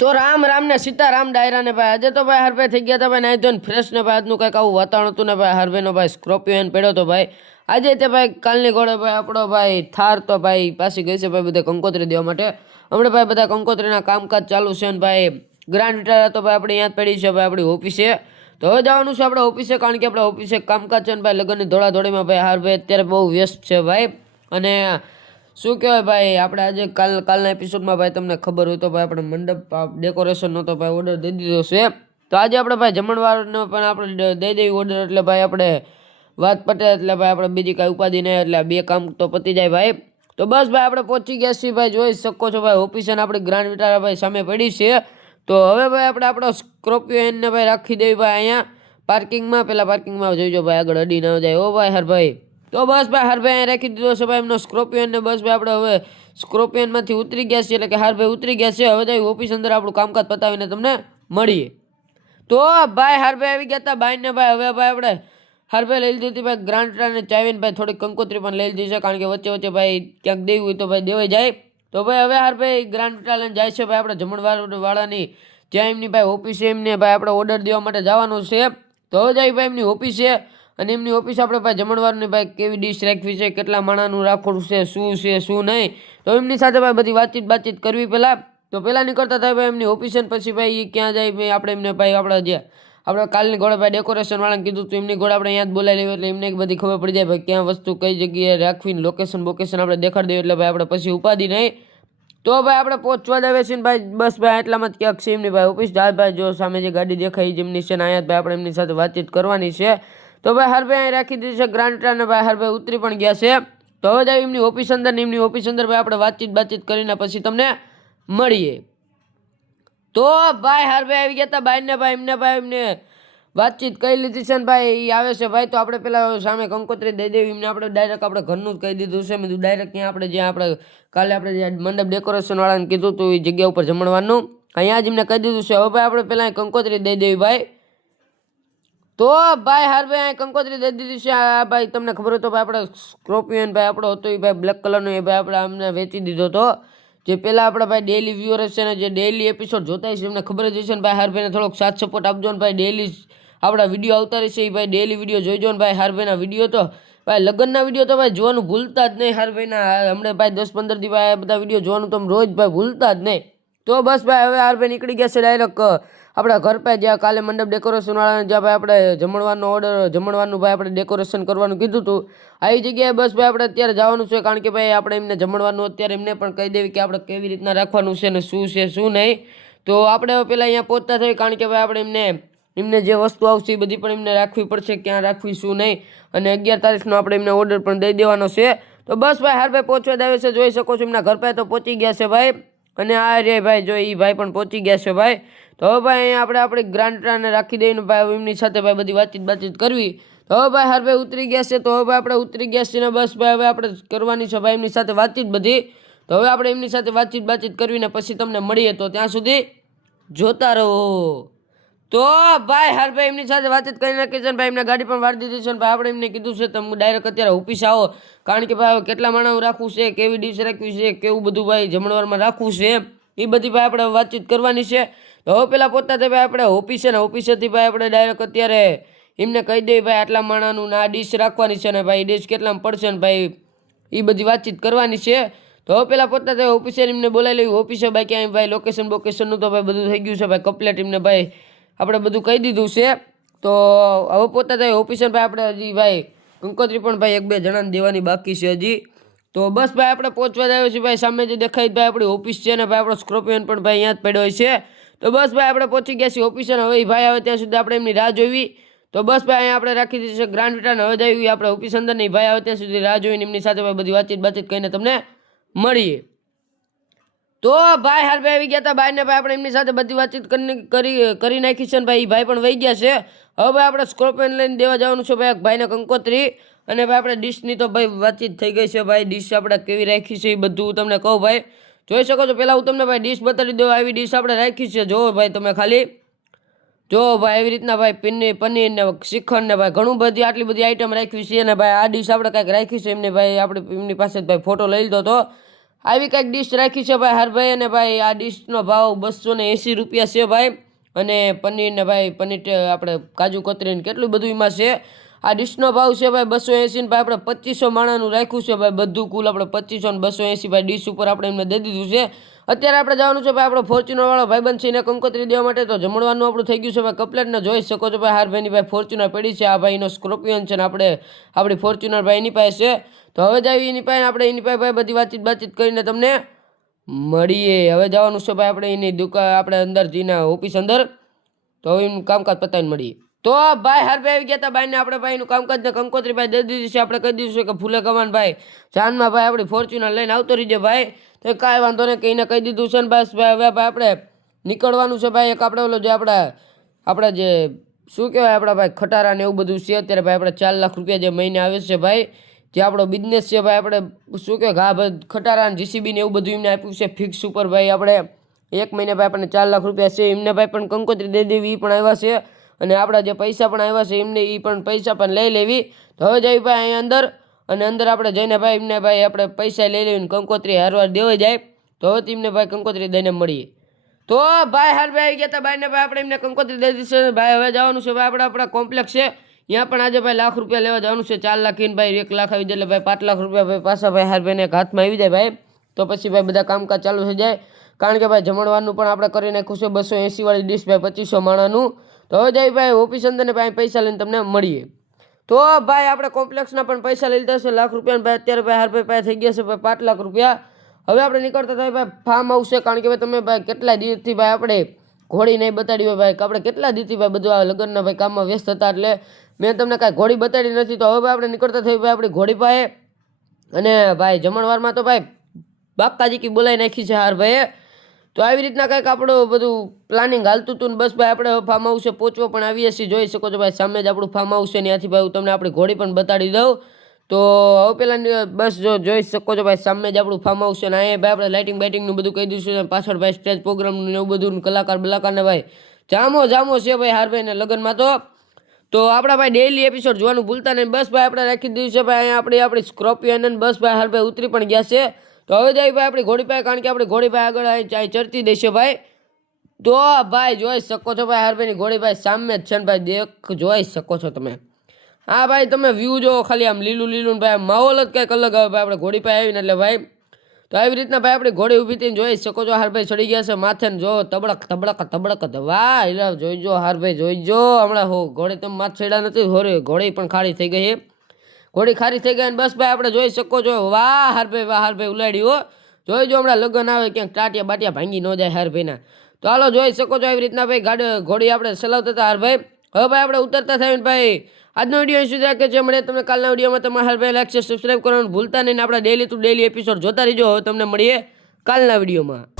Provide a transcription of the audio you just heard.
તો રામ રામ ને સીતારામ ડાયરા ને ભાઈ, આજે તો ભાઈ હરભાઈ થઈ ગયા હતા ભાઈ, નાઈ ધોઈને ફ્રેશ ને ભાઈ આજનું કંઈક આવું વાતાવરણ હતું ને ભાઈ હરભાઈનો ભાઈ સ્કોર્પિયો એને પડ્યો તો ભાઈ, આજે તે ભાઈ કાલની ઘોડે ભાઈ આપણો ભાઈ થાર તો ભાઈ પાછી ગઈ છે ભાઈ બધા કંકોત્રી દેવા માટે. હમણાં ભાઈ બધા કંકોત્રીના કામકાજ ચાલુ છે ને ભાઈ ગ્રાન્ડ વિટાર તો ભાઈ આપણે અહીંયા જ પડી છે ભાઈ આપણી ઓફિસે તો હવે જવાનું છે આપણે ઓફિસે કારણ કે આપણે ઓફિસે કામકાજ છે ને ભાઈ, લગ્નની દોડાદોડીમાં ભાઈ હારભાઈ અત્યારે બહુ વ્યસ્ત છે ભાઈ. અને શું કહેવાય ભાઈ? આપણે આજે કાલ, કાલના એપિસોડમાં ભાઈ તમને ખબર હોય તો ભાઈ આપણે મંડપ ડેકોરેશનનો તો ભાઈ ઓર્ડર દઈ દીધો છે. તો આજે આપણે ભાઈ જમણવારનો પણ આપણે દઈ દેવી ઓર્ડર એટલે ભાઈ આપણે વાત પટે એટલે ભાઈ આપણે બીજી કાંઈ ઉપાધિ નહીં એટલે બે કામ તો પતી જાય ભાઈ. તો બસ ભાઈ આપણે પહોંચી ગયા છીએ ભાઈ, જોઈ શકો છો ભાઈ, ઓફિસ અને આપણે ગ્રાન્ડ વિટારા ભાઈ સામે પડી છે. તો હવે ભાઈ આપણે આપણો સ્કોર્પિયો એને ભાઈ રાખી દેવી ભાઈ અહીંયા. પાર્કિંગમાં, પેલા પાર્કિંગમાં જોઈજો ભાઈ, આગળ અડી ન જાય. ઓ ભાઈ હરભાઈ. તો બસ ભાઈ, હરભાઈ રાખી દીધો છે ભાઈ એમનો સ્કોર્પિયન ને બસ ભાઈ આપણે હવે સ્કોર્પિયનમાંથી ઉતરી ગયા છીએ એટલે કે હરભાઈ ઉતરી ગયા છે. હવે જઈ ઓફિસ અંદર આપણું કામકાજ પતાવીને તમને મળીએ. તો ભાઈ, હરભાઈ આવી ગયા હતા ભાઈ ને ભાઈ. હવે ભાઈ આપણે હરભાઈ લઈ લીધી હતી ભાઈ ગ્રાન્ટા અને ચાવીને ભાઈ થોડીક કંકોત્રી પણ લઈ લીધી છે કારણ કે વચ્ચે વચ્ચે ભાઈ ક્યાંક દેવી હોય તો ભાઈ દેવાઈ જાય. તો ભાઈ હવે હરભાઈ ગ્રાન્ટા લઈને જાય છે ભાઈ આપણે જમણવાર વાળાની જ્યાં એમની ભાઈ ઓફિસે એમને ભાઈ આપણે ઓર્ડર દેવા માટે જવાનું છે. તો હવે જાય ભાઈ એમની ઓફિસે અને એમની ઓફિસ આપણે ભાઈ જમણવારની ભાઈ કેવી ડીશ રાખવી છે, કેટલા માણાનું રાખવું છે, શું છે, શું નહીં. તો એમની સાથે ભાઈ બધી વાતચીત બાતચીત કરવી પહેલાં, તો પહેલાં નીકળતા થાય ભાઈ એમની ઓફિસ પછી ભાઈ એ ક્યાં જાય ભાઈ, આપણે એમને ભાઈ આપણા જે, આપણે કાલની ઘોડે ભાઈ ડેકોરેશન વાળાને કીધું હતું એમની ઘોડે આપણે અહીંયા જ બોલાવી લેવું એટલે એમને બધી ખબર પડી જાય ભાઈ ક્યાં વસ્તુ કઈ જગ્યાએ રાખવી લોકેશન બોકેશન આપણે દેખાડી દઈએ એટલે ભાઈ આપણે પછી ઉપાધિ નહીં. તો ભાઈ આપણે પહોંચવા આવે છે ને ભાઈ, બસ ભાઈ એટલામાં જ ક્યાંક છે એમની ભાઈ ઓફિસ. જાય ભાઈ જો સામે જે ગાડી દેખાય જેમની છે ને અહીંયા ભાઈ આપણે એમની સાથે વાતચીત કરવાની છે. તો ભાઈ હરભાઈ અહીં રાખી દીધી છે. ગ્રાન્ટ અને ભાઈ હરભાઈ ઉતરી પણ ગયા છે. તો હવે જાય એમની ઓફિસ અંદર એમની ઓફિસ અંદર ભાઈ આપણે વાતચીત બાતચીત કરીને પછી તમને મળીએ. તો ભાઈ હરભાઈ આવી ગયા હતા ભાઈ ને ભાઈ, એમને ભાઈ એમને વાતચીત કરી લીધી છે ને ભાઈ એ આવે છે ભાઈ. તો આપણે પેલા સામે કંકોત્રી દઈ દેવી. એમને આપણે ડાયરેક્ટ આપણે ઘરનું જ કહી દીધું છે. મેં ડાયરેક્ટ ત્યાં આપણે જ્યાં આપણે કાલે આપણે જ્યાં મંડપ ડેકોરેશનવાળાને કીધું હતું એ જગ્યા ઉપર જમણવાનું. અહીંયા જ એમને કહી દીધું છે. હવે ભાઈ આપણે પહેલાં કંકોત્રી દઈ દેવી ભાઈ. તો ભાઈ હાર ભાઈ કંકોત્રી દઈ દીધી છે. આ ભાઈ તમને ખબર હતો ભાઈ આપણે સ્કોર્પિયન ભાઈ આપણો હતો, એ ભાઈ બ્લેક કલરનો, એ ભાઈ આપણે અમને વેચી દીધો હતો. જે પહેલાં આપણા ભાઈ ડેલી વ્યૂઅર છે ને, જે ડેલી એપિસોડ જોતા છે, એમને ખબર જ હશે ને ભાઈ હારભાઈને થોડોક સાથ સપોર્ટ આપજો ને ભાઈ. ડેલી આપણા વીડિયો આવતા રહેશે, એ ભાઈ ડેલી વીડિયો જોઈજો ને ભાઈ હારભાઈના વીડિયો તો. ભાઈ લગ્નના વીડિયો તો ભાઈ જોવાનું ભૂલતા જ નહીં હારભાઈના હમણાં ભાઈ દસ પંદર દી ભાઈ બધા વીડિયો જોવાનું તમે રોજ ભાઈ ભૂલતા જ નહીં. તો બસ ભાઈ હવે હારભાઈ નીકળી ગયા છે ડાયરેક્ટ. આપણા ઘર પર જ્યાં કાલે મંડપ ડેકોરેશન વાળાને જ્યાં ભાઈ આપણે જમણવાનો ઓર્ડર જમણવાનું ભાઈ આપણે ડેકોરેશન કરવાનું કીધું હતું આવી જગ્યાએ બસ ભાઈ આપણે અત્યારે જવાનું છે, કારણ કે ભાઈ આપણે એમને જમણવાનું અત્યારે એમને પણ કહી દેવી કે આપણે કેવી રીતના રાખવાનું છે ને શું છે, શું નહીં. તો આપણે પહેલાં અહીંયા પહોંચતા થઈ કારણ કે ભાઈ આપણે એમને એમને જે વસ્તુ આવશે એ બધી પણ એમને રાખવી પડશે, ક્યાં રાખવી, શું નહીં. અને અગિયાર તારીખનો આપણે એમને ઓર્ડર પણ દઈ દેવાનો છે. તો બસ ભાઈ હાર ભાઈ પહોંચવા આવે છે, જોઈ શકો છો એમના ઘર પાસે તો પહોંચી ગયા છે ભાઈ. અને આ રે ભાઈ, જો એ ભાઈ પણ પહોંચી ગયા છે ભાઈ, તો ભાઈ અહીંયા આપણે આપણે ગ્રાન્ટરાને રાખી દઈને ભાઈ એમની સાથે ભાઈ બધી વાતચીત બાતચીત કરવી. તો ભાઈ હાર ભાઈ ઉતરી ગયા છે, તો હવે આપણે ઉતરી ગયા છીએ ને બસ ભાઈ, હવે આપણે કરવાની છે ભાઈ એમની સાથે વાતચીત બધી. તો હવે આપણે એમની સાથે વાતચીત બાતચીત કરીને પછી તમને મળીએ, તો ત્યાં સુધી જોતા રહો. તો ભાઈ હરભાઈ એમની સાથે વાતચીત કરી નાખી છે ભાઈ, એમને ગાડી પણ વાળી દીધી છે ભાઈ, આપણે એમને કીધું છે, તમે ડાયરેક્ટ અત્યારે ઓફિસ આવો. કારણ કે ભાઈ કેટલા માણસ રાખવું છે, કેવી ડીશ રાખવી છે, કેવું બધું ભાઈ જમણવારમાં રાખવું છે એ બધી ભાઈ આપણે વાતચીત કરવાની છે. તો હવે પેલા પોતાથી ભાઈ આપણે ઓફિસે ને ઓફિસેથી ભાઈ આપણે ડાયરેક્ટ અત્યારે એમને કહી દઈએ ભાઈ, આટલા માણાનું ના ડીશ રાખવાની છે ને ભાઈ ડીશ કેટલામાં પડશે ને ભાઈ, એ બધી વાતચીત કરવાની છે. તો પેલા પોતા તે ઓફિસે એમને બોલાવી લેવી. ઓફિસે ભાઈ ક્યાંય ભાઈ લોકેશન બોકેશનનું તો ભાઈ બધું થઈ ગયું છે ભાઈ કમ્પ્લેટ એમને ભાઈ આપણે બધું કહી દીધું છે. તો હવે પોતા થાય ઓફિસર ભાઈ આપણે હજી ભાઈ કંકોત્રી પણ ભાઈ એક બે જણાને દેવાની બાકી છે હજી. તો બસ ભાઈ આપણે પહોંચવા જ આવ્યો છે ભાઈ. સામે જે દેખાય ભાઈ આપણી ઓફિસ છે ને ભાઈ આપણો સ્કોર્પિયન પણ ભાઈ અહીંયા જ પડ્યો છે. તો બસ ભાઈ આપણે પહોંચી ગયા છીએ ઓફિસે ને હવે ભાઈ આવે ત્યાં સુધી આપણે એમની રાહ જોવી. તો બસ ભાઈ અહીંયા આપણે રાખી દીધી છે ગ્રાન્ડ વિટાને હવે જઈએ આપણે ઓફિસ અંદર નહીં ભાઈ આવે ત્યાં સુધી રાહ જોઈને એમની સાથે ભાઈ બધી વાતચીત બાતચીત કરીને તમને મળીએ. તો ભાઈ હાર ભાઈ આવી ગયા હતા ભાઈ ને ભાઈ આપણે એમની સાથે બધી વાતચીત કરી કરી નાખી છે ને ભાઈ. ભાઈ પણ વહી ગયા છે. હવે ભાઈ આપણે સ્કોર્પિયન લઈને દેવા જવાનું છે ભાઈ ભાઈને કંકોત્રી. અને ભાઈ આપણે ડીશની તો ભાઈ વાતચીત થઈ ગઈ છે ભાઈ. ડીશ આપણે કેવી રાખી છે એ બધું તમને કહું ભાઈ. જોઈ શકો છો પહેલાં હું તમને ભાઈ ડીશ બતાવી દઉં. આવી ડીશ આપણે રાખી છે. જોવો ભાઈ તમે ખાલી. જો ભાઈ એવી રીતના ભાઈ પનીર પનીર ને શ્રીખંડ ને ભાઈ ઘણું બધી આટલી બધી આઈટમ રાખી છે. અને ભાઈ આ ડીશ આપણે કાંઈક રાખી છે. એમને ભાઈ આપણે એમની પાસે ભાઈ ફોટો લઈ લીધો તો આવી કંઈક ડીશ રાખી છે ભાઈ, હરભાઈ અને ભાઈ, આ ડીશનો ભાવ બસો ને એંસી રૂપિયા છે ભાઈ. અને પનીર ને ભાઈ, પનીર આપણે કાજુ કતરીને કેટલું બધું એમાં છે. આ ડીશનો ભાવ છે ભાઈ બસો એંસી ભાઈ, આપણે પચીસો માણાનું રાખ્યું છે ભાઈ. બધું કુલ આપણે પચીસો ને બસો એંસી ભાઈ ડીશ ઉપર આપણે એમને દઈ દીધું છે. અત્યારે આપણે જવાનું છે ભાઈ આપણો ફોર્ચ્યુનરવાળો ભાઈબંધ છે, એને કંકોત્રી દેવા માટે. તો જમણવાનું આપણું થઈ ગયું છે ભાઈ કપલેટને જોઈ શકો છો ભાઈ, હારભાઈની ભાઈ ફોર્ચ્યુનર પડી છે, આ ભાઈનો સ્કોર્પિયન છે ને આપણે, આપણી ફોર્ચ્યુનર ભાઈ એની પાસે છે. તો હવે જાય એની પાસે આપણે એની પાસે ભાઈ બધી વાતચીત બાતચીત કરીને તમને મળીએ. હવે જવાનું છે ભાઈ આપણે એની દુકાન આપણે અંદર જઈને ઓફિસ અંદર. તો હવે એનું કામકાજ પતાવીને મળીએ. તો ભાઈ હરભાઈ આવી ગયા હતા ભાઈને આપણે ભાઈનું કામકાજ ને કંકોત્રી ભાઈ દઈ દીધું છે. આપણે કહી દીધું છે કે ફૂલે કમાન ભાઈ. જાનમાં ભાઈ આપણી ફોર્ચ્યુનર લઈને આવતો રહીજે ભાઈ. તો કાંઈ વાંધો નહીં, કહીને કહી દીધું છે ને બસ ભાઈ, હવે ભાઈ આપણે નીકળવાનું છે ભાઈ, એક આપણે ઓલો જે આપણા આપણા જે, શું કહેવાય, આપણા ભાઈ ખટારા ને એવું બધું છે, અત્યારે ભાઈ આપણે ચાર લાખ રૂપિયા જે મહિને આવે છે ભાઈ, જે આપણો બિઝનેસ છે ભાઈ, આપણે શું કહેવાય, ઘા ભાઈ ખટારા જીસીબી ને એવું બધું એમને આપ્યું છે ફિક્સ ઉપર ભાઈ, આપણે એક મહિને ભાઈ આપણને ચાર લાખ રૂપિયા છે, એમને ભાઈ પણ કંકોત્રી દઈ દેવી પણ આવ્યા છે, અને આપણા જે પૈસા પણ આવ્યા છે, એમને એ પણ પૈસા પણ લઈ લેવી. તો હવે જઈ ભાઈ અહીંયા અંદર અને અંદર આપણે જઈને ભાઈ, એમને ભાઈ આપણે પૈસા લઈ લઈને કંકોત્રી હારવાર દેવાઈ જાય, તો હવે તેમને ભાઈ કંકોત્રી દઈને મળીએ. તો ભાઈ હાર ભાઈ આવી ગયા હતા ભાઈને ભાઈ આપણે એમને કંકોત્રી દઈ દીધી ભાઈ હવે જવાનું છે, ભાઈ આપણે આપણા કોમ્પ્લેક્સ છે. ત્યાં પણ આજે ભાઈ લાખ રૂપિયા લેવા જવાનું છે, ચાર લાખ ઇન ભાઈ એક લાખ આવી જાય એટલે ભાઈ પાંચ લાખ રૂપિયા ભાઈ પાછા ભાઈ હાર ભાઈને હાથમાં આવી જાય ભાઈ. તો પછી ભાઈ બધા કામકાજ ચાલુ થઈ જાય. કારણ કે ભાઈ જમણવાનું પણ આપણે કરી નાખ્યું છે, બસો એંસીવાળી ડીશ ભાઈ પચીસો માણાનું. તો હવે જાય ભાઈ, ઓફિસ અંદર ભાઈ પૈસા લઈને તમને મળીએ. તો ભાઈ આપણે કોમ્પ્લેક્સના પણ પૈસા લઈ લીધા છે. લાખ રૂપિયા ભાઈ અત્યારે ભાઈ હાર ભાઈ પાસે થઈ ગયા છે ભાઈ પાંચ લાખ રૂપિયા. હવે આપણે નીકળતા થાય ભાઈ ફાર્મ આવશે કારણ કે ભાઈ તમે ભાઈ કેટલા દિવસથી ભાઈ આપણે ઘોડી નહીં બતાડી હોય ભાઈ. આપણે કેટલા દીધી ભાઈ બધું આ લગ્નના ભાઈ કામમાં વ્યસ્ત હતા એટલે મેં તમને કાંઈ ઘોડી બતાડી નથી. તો હવે ભાઈ આપણે નીકળતા થઈ ભાઈ આપણી ઘોડી પાસે. અને ભાઈ જમણવારમાં તો ભાઈ બાપકાજી કી બોલાવી નાખી છે હાર ભાઈએ. તો આવી રીતના કંઈક આપણું બધું પ્લાનિંગ હાલતું હતું ને બસ ભાઈ આપણે ફાર્મ હાઉસે પહોંચવો પણ આવીએ છીએ. જોઈ શકો છો ભાઈ સામે જ આપણું ફાર્મ હાઉસ છે ત્યાંથી ભાઈ હું તમને આપણી ઘોડી પણ બતાડી દઉં. તો હવે પહેલાં બસ જો જોઈ શકો છો ભાઈ સામે જ આપણું ફાર્મ હાઉસ છે ને અહીંયા ભાઈ આપણે લાઇટિંગ બાઇટિંગનું બધું કહી દઈશું અને પાછળ ભાઈ સ્ટેજ પ્રોગ્રામનું એવું બધું કલાકાર બલાકારને ભાઈ જામો જામો છે ભાઈ હારભાઈને લગ્નમાં તો. તો આપણા ભાઈ ડેઈલી એપિસોડ જોવાનું ભૂલતા નહીં. બસ ભાઈ આપણે રાખી દીધું છે ભાઈ અહીંયા આપણી આપણી સ્કોર્પિયો બસ ભાઈ હારભાઈ ઉતરી પણ ગયા છે. તો હવે જાય ભાઈ આપણી ઘોડી પાસે, કારણ કે આપણે ઘોડી પાસે આગળ ચાય ચડતી દેશે ભાઈ. તો ભાઈ જોઈ શકો છો ભાઈ હારભાઈની ઘોડી ભાઈ સામે જ છે ને ભાઈ, દેખ, જોઈ શકો છો તમે. હા ભાઈ, તમે વ્યૂ જોવો ખાલી આમ લીલું લીલું ભાઈ માહોલ જ કંઈક અલગ આવે ભાઈ, આપણે ઘોડી પાસે આવીને એટલે ભાઈ. તો આવી રીતના ભાઈ આપણી ઘોડી ઊભી થઈને જોઈ શકો છો હારભાઈ ચડી ગયા છે માથે ને જો, તબડક તબડક તબડક વાહ એટલે જોઈજો હારભાઈ જોઈજો હમણાં હો ઘોડી તમે માથ ચડ્યા નથી, હોરે, ઘોડી પણ ખાલી થઈ ગઈ ઘોડી ખારી થઈ ગઈ બસ ભાઈ, આપણે જોઈ શકો છો. વાહ, હારભાઈ વાહ, હારભાઈ, ઉલાડી હો. જોઈજો હમણાં લગ્ન આવે, ક્યાંક ટાટિયા બાટિયા ભાંગી ન જાય હારભાઈના. તો હાલો, જોઈ શકો છો આવી રીતના ભાઈ, ગાડી, ઘોડી આપણે ચલાવતા હતા હારભાઈ. હવે ભાઈ, આપણે ઉતરતા થાય ને ભાઈ, આજનો વીડિયો સુધી રાખે છે. મળે તમને કાલના વિડીયોમાં. તમારે હારભાઈ લાગશે સબસ્ક્રાઈબ કરવાનું ભૂલતા નહીં આપણા ડેલી ટુ ડેલી એપિસોડ જોતા રહીજો. હવે તમને મળીએ કાલના વિડીયોમાં.